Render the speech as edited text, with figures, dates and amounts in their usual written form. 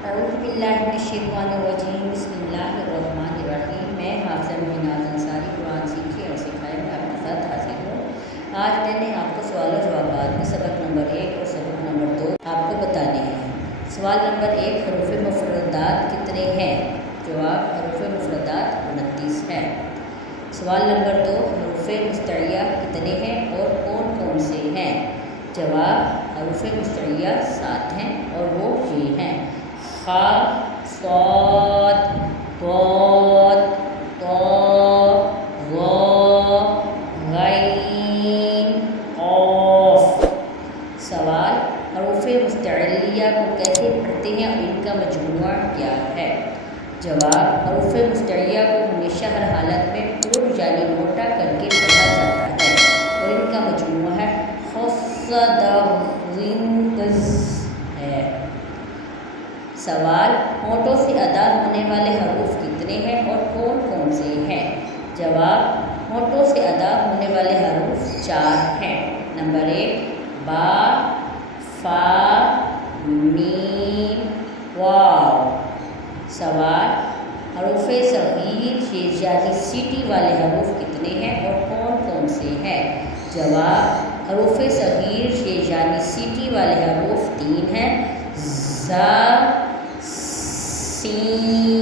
اعوذ باللہ من الشیطان الرجیم بسم اللہ الرحمن الرحیم۔ میں حافظہ مبیناز انصاری قرآن سیکھے اور سکھائے میں آپ کے ساتھ حاضر ہوں۔ آج میں نے آپ کو سوال و جوابات میں سبق نمبر 1 اور سبق نمبر 2 آپ کو بتانے ہیں۔ سوال نمبر 1، حروف مفردات کتنے ہیں؟ جواب، حروف مفردات 29 ہیں۔ سوال نمبر 2، حروف مستعلیہ کتنے ہیں اور کون کون سے ہیں؟ جواب، حروف مستعلیہ 7 ہیں اور وہ یہ ہیں: خ، صاد، ضاد، طا، ظا، غین، قاف۔ سوال، حروف مستعلیہ کو کیسے پڑھتے ہیں اور ان کا مجموعہ کیا ہے؟ جواب، حروف مستعلیہ کو ہمیشہ ہر حالت میں پور یعنی موٹا کر کے پڑھا جاتا ہے اور ان کا مجموعہ ہے ہے۔ سوال، ہونٹوں سے ادا ہونے والے حروف کتنے ہیں اور کون کون سے ہیں؟ جواب، ہونٹوں سے ادا ہونے والے حروف 4 ہیں۔ نمبر 1، با، فا، میم، واو۔ سوال، حروف صغیر یعنی سیٹی والے حروف کتنے ہیں اور کون کون سے ہیں؟ جواب، حروف صغیر یعنی سیٹی والے حروف 3 ہیں: ز، سین،